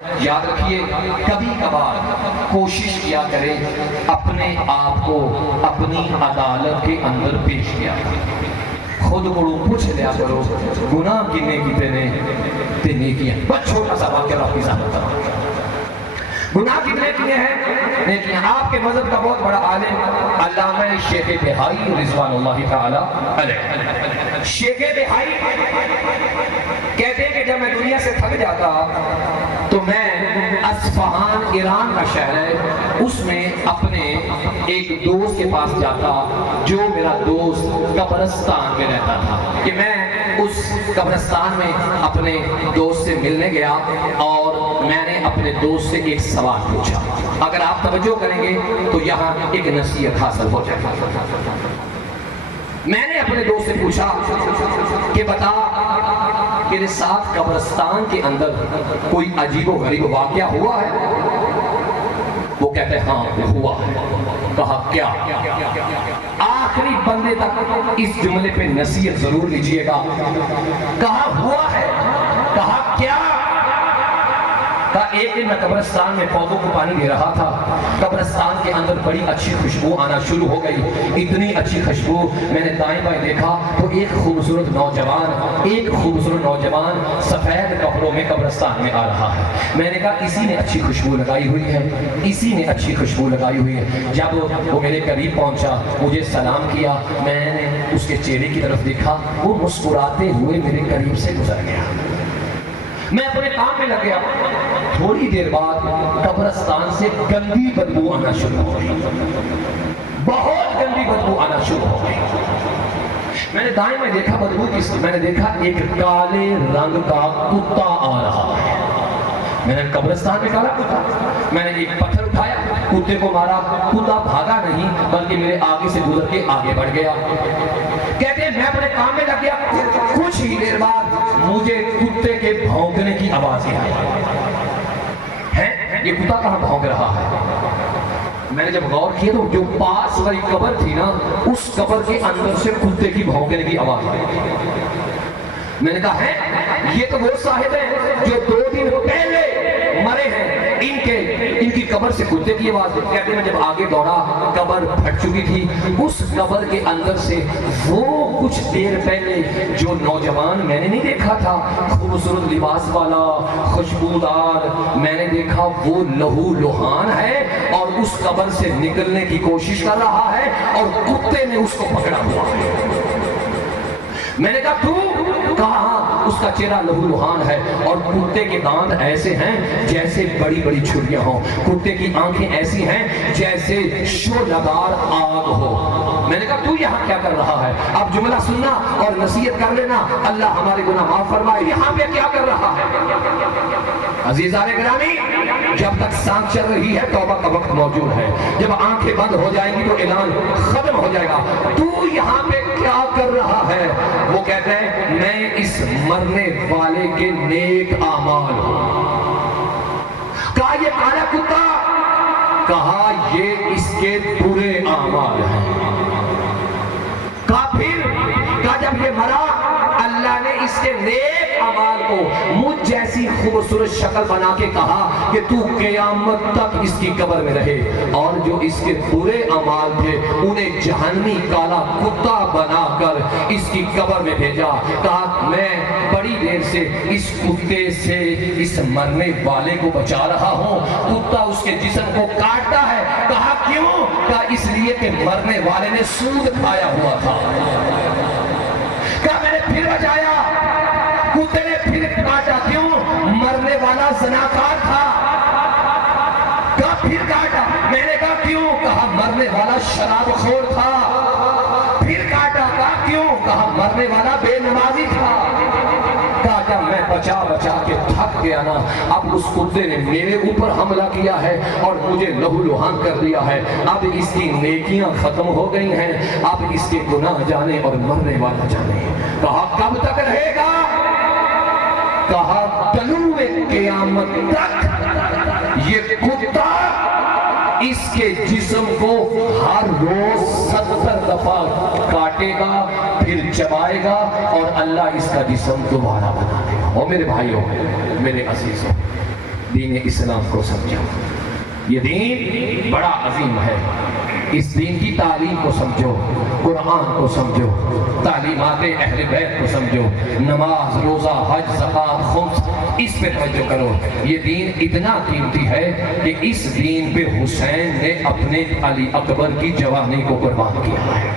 یاد رکھیے کبھی کبھار کوشش کیا کریں اپنے آپ کو اپنی عدالت کے اندر پیش کیا خود کو پوچھ لیا کرو گناہ کنے کیتے نے تے نیکیاں بس چھوٹا سا واقعہ آپ کی سامنے کروں گناہ کتنے کیے ہیں نیکیاں آپ کے مذہب کا بہت بڑا عالم علامہ شیخ بہائی رضوان اللہ تعالی علیہ شیخ بہائی کہتے ہیں کہ جب میں دنیا سے تھک جاتا تو میں اصفہان ایران کا شہر ہے اس میں اپنے ایک دوست کے پاس جاتا جو میرا دوست قبرستان میں رہتا تھا کہ میں اس قبرستان میں اپنے دوست سے ملنے گیا اور میں نے اپنے دوست سے ایک سوال پوچھا اگر آپ توجہ کریں گے تو یہاں ایک نصیحت حاصل ہو جائے گا میں نے اپنے دوست سے پوچھا کہ بتا میرے ساتھ قبرستان کے اندر کوئی عجیب و غریب واقعہ ہوا ہے وہ کہتے ہیں ہاں ہوا ہے کہا کیا آخری بندے تک اس جملے پہ نصیحت ضرور لیجئے گا کہا ہوا ہے کہا کیا ایک دن میں قبرستان میں پودوں کو پانی دے رہا تھا قبرستان کے اندر بڑی اچھی خوشبو آنا شروع ہو گئی اتنی اچھی خوشبو میں نے دائیں بائیں دیکھا تو ایک خوبصورت نوجوان سفید کپڑوں میں قبرستان میں آ رہا ہے میں نے کہا اسی نے اچھی خوشبو لگائی ہوئی ہے جب وہ میرے قریب پہنچا مجھے سلام کیا میں نے اس کے چہرے کی طرف دیکھا وہ مسکراتے ہوئے میرے قریب سے گزر گیا میں اپنے کام میں لگ گیا تھوڑی دیر بعد قبرستان سے گندی بدبو آنا شروع ہو گئی بہت گندی بدبو آنا شروع ہو گئی میں نے دائیں میں دیکھا بدبو کس میں نے دیکھا ایک کالے رنگ کا کتا آ رہا ہے میں نے قبرستان میں کالا کتا میں نے ایک پتھر اٹھایا کتے کو مارا کتا بھاگا نہیں بلکہ میرے آگے سے گزر کے آگے بڑھ گیا کہتے ہیں میں اپنے کام میں لگ گیا کچھ ہی دیر بعد مجھے کتے کے بھونکنے کی آواز آئی ہے یہ کتا کہاں بھونک رہا ہے میں نے جب غور کیا تو جو پاس والی قبر تھی نا اس قبر کے اندر سے کتے کی بھونکنے کی آواز آئی میں نے کہا ہے یہ تو وہ صاحب ہیں جو 2 دن پہلے مرے ہیں ان کی قبر سے کتے کی آواز کہتے ہیں جب آگے دوڑا قبر پھٹ چکی تھی اس قبر کے اندر سے وہ کچھ دیر پہلے جو نوجوان میں نے نہیں دیکھا تھا خوبصورت لباس والا خوشبودار میں نے دیکھا وہ لہو لہان ہے اور اس قبر سے نکلنے کی کوشش کر رہا ہے اور کتے نے اس کو پکڑا ہوا ہے میں نے کہا تو کہا اس کا چہرہ لہو لہان ہے اور کتے کے دانت ایسے ہیں جیسے بڑی بڑی چھریاں ہوں کتے کی آنکھیں ایسی ہیں جیسے شعلہدار آگ ہو میں نے کہا تو یہاں کیا کر رہا ہے اب جملہ سننا اور نصیحت کر لینا اللہ ہمارے گناہ معاف فرمائے یہاں پہ کیا کر رہا ہے عزیزان گرامی جب تک سانس چل رہی ہے توبہ کا وقت موجود ہے جب آنکھیں بند ہو جائیں گی تو اعلان ختم ہو جائے گا تو یہاں پہ کیا کر رہا ہے وہ کہتے ہیں میں اس مرنے والے کے نیک اعمال کہا یہ کالا کتا کہا یہ اس کے برے اعمال ہیں کہا پھر کہا جب یہ مرا اللہ نے اس کے نیک اعمال کو مجھ جیسی خوبصورت شکل بنا کے کہا کہ تو قیامت تک اس کی قبر میں رہے اور جو اس کے برے اعمال تھے انہیں جہنمی کالا کتا بنا کر اس کی قبر میں بھیجا کہا میں بڑی دیر سے اس کتے سے اس مرنے والے کو بچا رہا ہوں کتا اس کے جسم کو کاٹتا ہے کہا کیوں کہا اس لیے کہ مرنے والے نے سود کھایا ہوا تھا کہا میں نے پھر بچایا کتے نے پھر کاٹا کیوں مرنے والا زناکار تھا کہا پھر کاٹا میں نے کہا کیوں کہا مرنے والا شراب خور تھا پھر کاٹا کہا کیوں کہا مرنے والا بے نمازی تھا کہا جب میں بچا کے تھک گیا نا اب اس کتے نے میرے اوپر حملہ کیا ہے اور مجھے لہو لہان کر دیا ہے اب اس کی نیکیاں ختم ہو گئی ہیں اب اس کے گناہ جانے اور مرنے والا جانے کہا کب تک رہے گا کہا طلوع قیامت تک یہ کتا اس کے جسم کو ہر روز 70 دفعہ کاٹے گا پھر چبائے گا اور اللہ اس کا جسم دوبارہ بنا دے گا۔ اور میرے بھائیوں میرے عزیزوں دین اسلام کو سمجھو، یہ دین بڑا عظیم ہے، اس دین کی تعلیم کو سمجھو، قرآن کو سمجھو، تعلیمات اہل بیت کو سمجھو، نماز، روزہ، حج، زکوٰۃ، خمس، اس پہ توجہ کرو۔ یہ دین اتنا قیمتی ہے کہ اس دین پہ حسین نے اپنے علی اکبر کی جوانی کو قربان کیا ہے۔